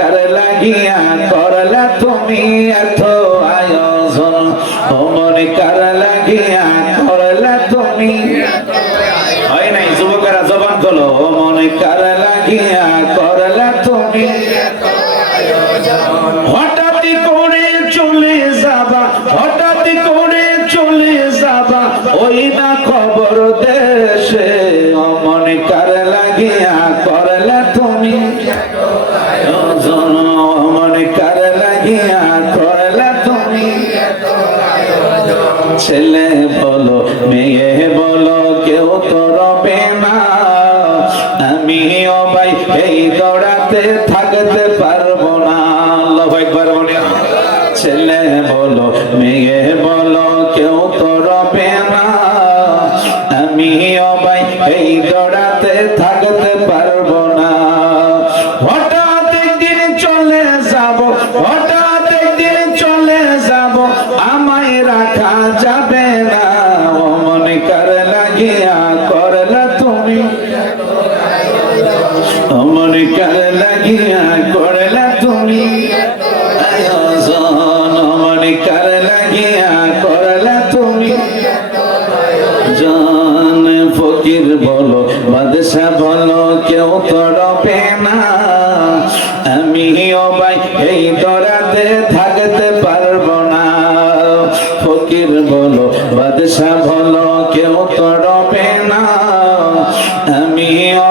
দরকার লাগিয়া করলা তুমি আর ছেলে বলো মেয়ে ফকির বলো বাদশাহ বলো কেউ তড়বে না। আমিও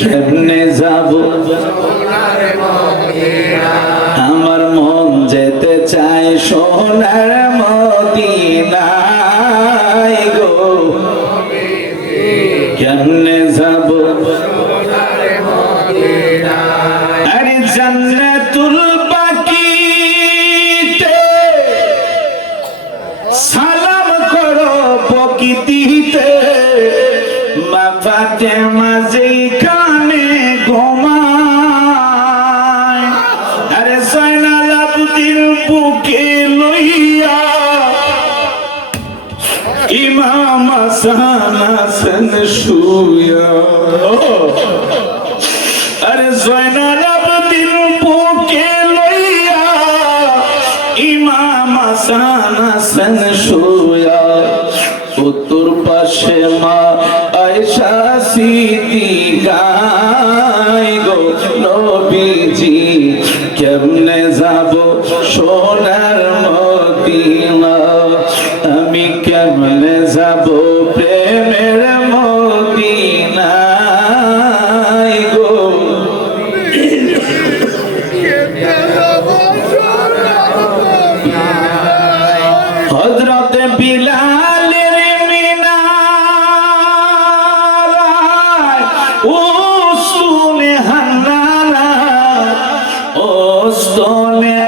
কেমনে যাব? হাসান হাসান শুয়া পুতুর পাশে মা man.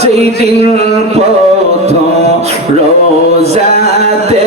সেদিন প্রথম রোজাতে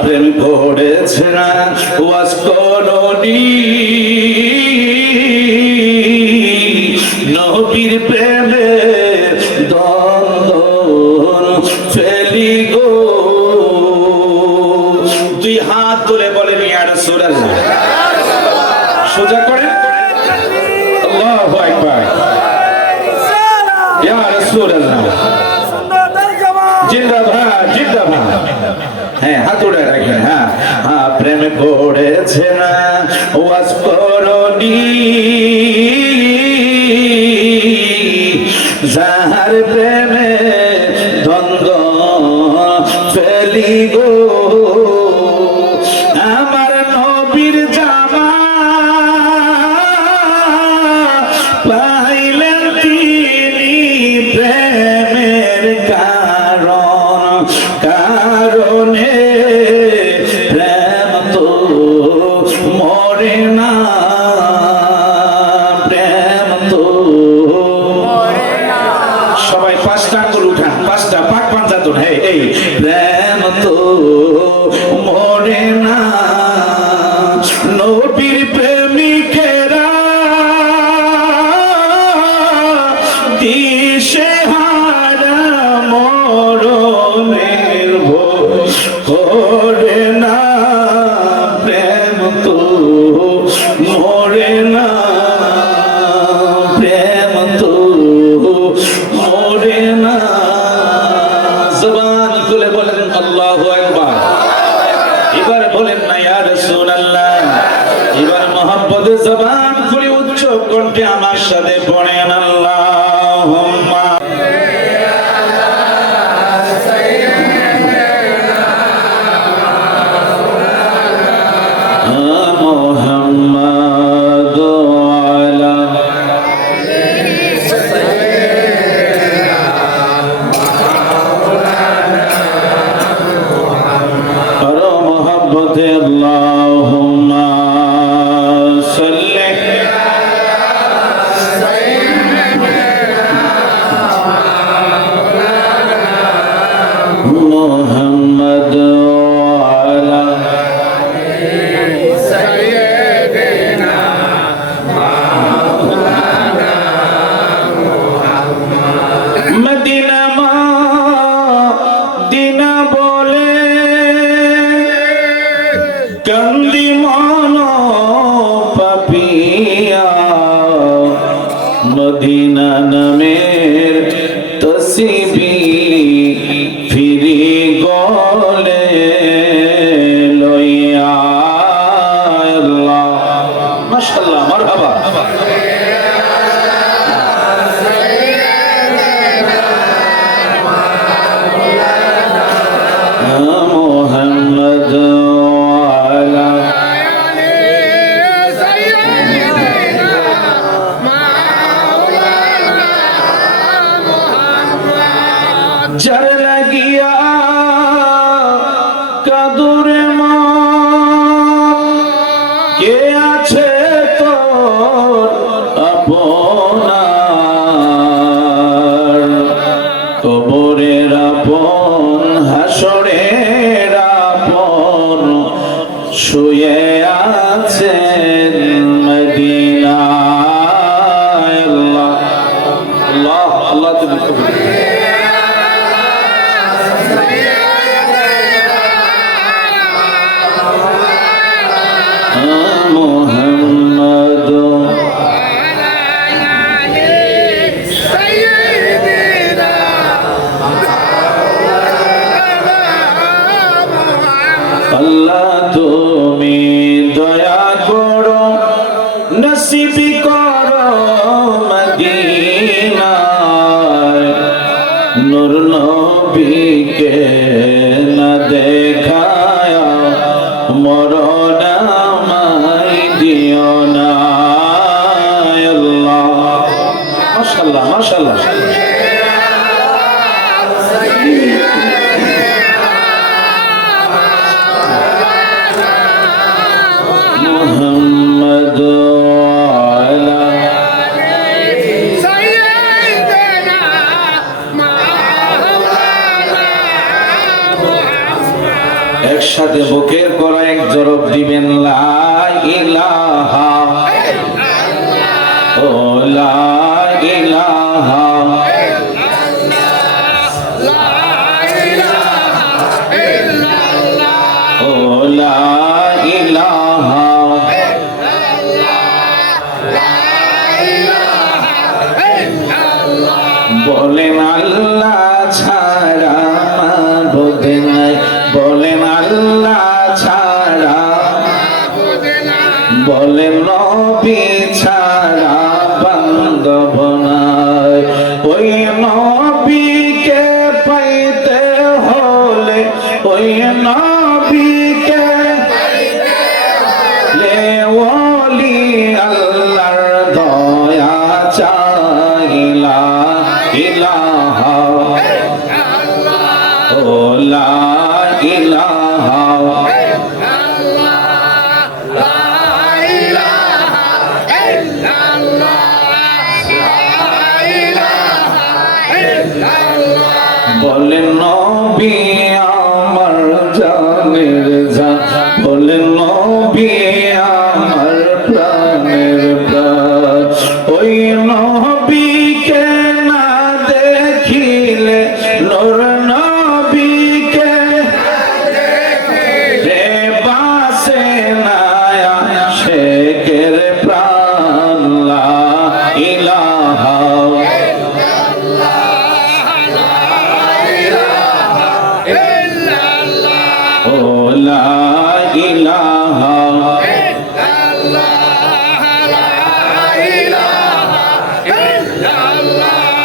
প্রেম পড়েছে না প্রেম করেছে না ওয়াজ করনি। যাহার প্রেম team. show মাশাল্লাহ একসাথে বুকের করা এক জরব দিবেন লা ইলাহা ও লা الله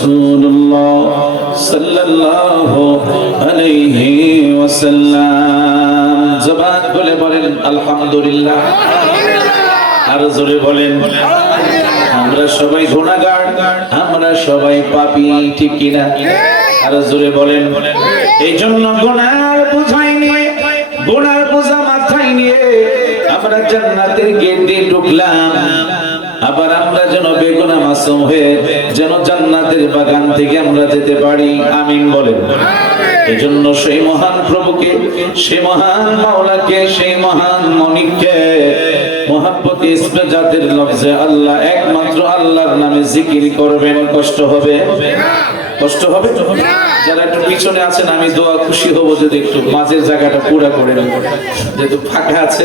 رسول الله صلى الله عليه وسلم জবান বলে বলেন আলহামদুলিল্লাহ আর জোরে বলেন আমরা সবাই গুণাগার আমরা সবাই পাপী ঠিক কিনা আর জোরে বলেন এই জন্য গুনার বোঝাই নিয়ে গুনার বোঝা মাথায় নিয়ে আমরা জান্নাতের গেট দিয়ে ঢুকলাম আবার আমরা যেন বেগুনা মাসুম হয়ে যেন জান্নাতের বাগান থেকে আমরা যেতে পারি। আমিন বলেন। এজন্য সেই মহান প্রভুকে সেই মহান মাওলাকে সেই মহান মনিককে মহাব্বতে ইসমে জাতের লফজে আল্লাহ একমাত্র আল্লাহর নামে জিকির করবেন কষ্ট হবে। কষ্ট হবে যারা একটু পিছনে আছেন আমি দোয়া খুশি হব যদি একটু মাঝের জায়গাটা পুরা করে নেব যেহেতু ফাঁকা আছে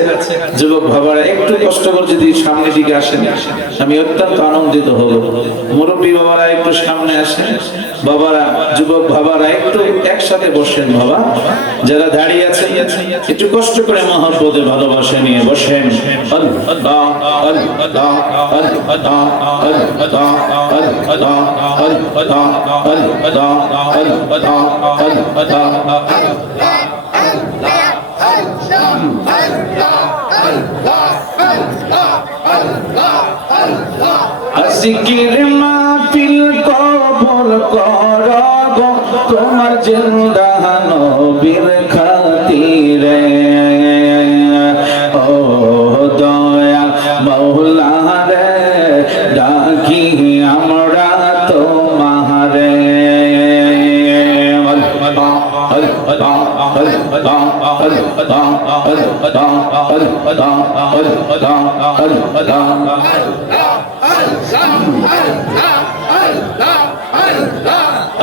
যুবক বাবারা একটু কষ্ট করে যদি সামনের দিকে আসেন আমি অত্যন্ত আনন্দিত হব মুরব্বী বাবারা একটু সামনে আসেন বাবারা যুবক বাবারা একটু একসাথে বসেন বাবা যারা দাঁড়িয়ে আছেন একটু কষ্ট করে মহব্বতে ভালোবাসা নিয়ে বসেন আল্লাহ জিকির মাহফিল কবুল কর গো তোমার জিন্দা নবীর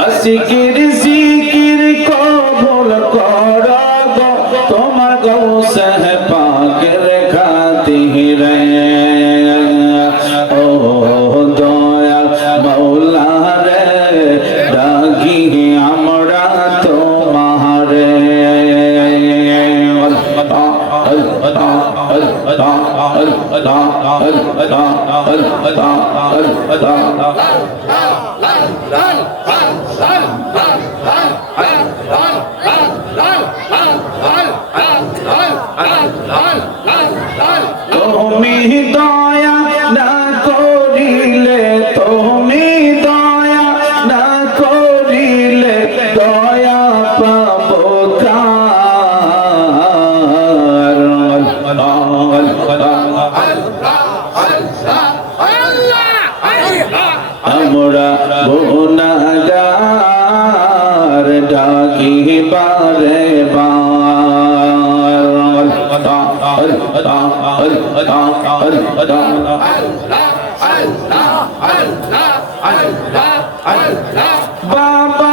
الذكر لا لا لا বাবা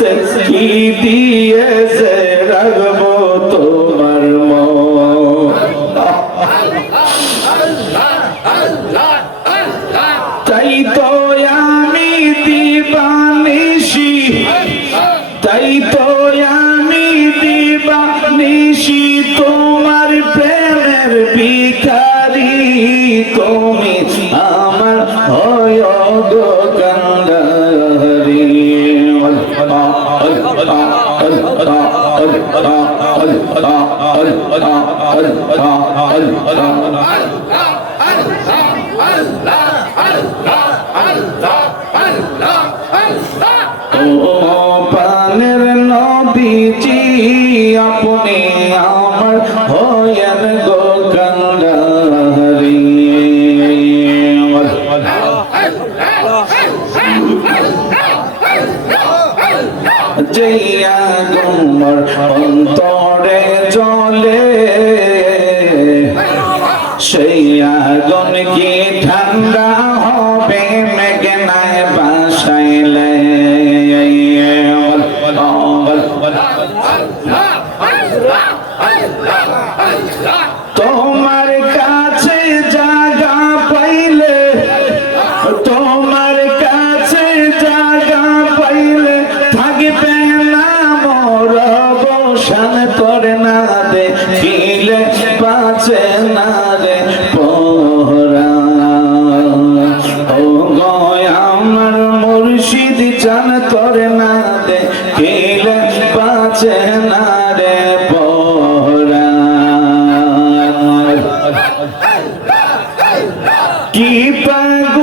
আছে কি দিয়েছে রাখব তোমার তাই তো আমি দিবানিসি তাই তো আমি দিবানিসি তোমার প্রেমের ভিখারি তোমার Allah Allah Allah কি পাগল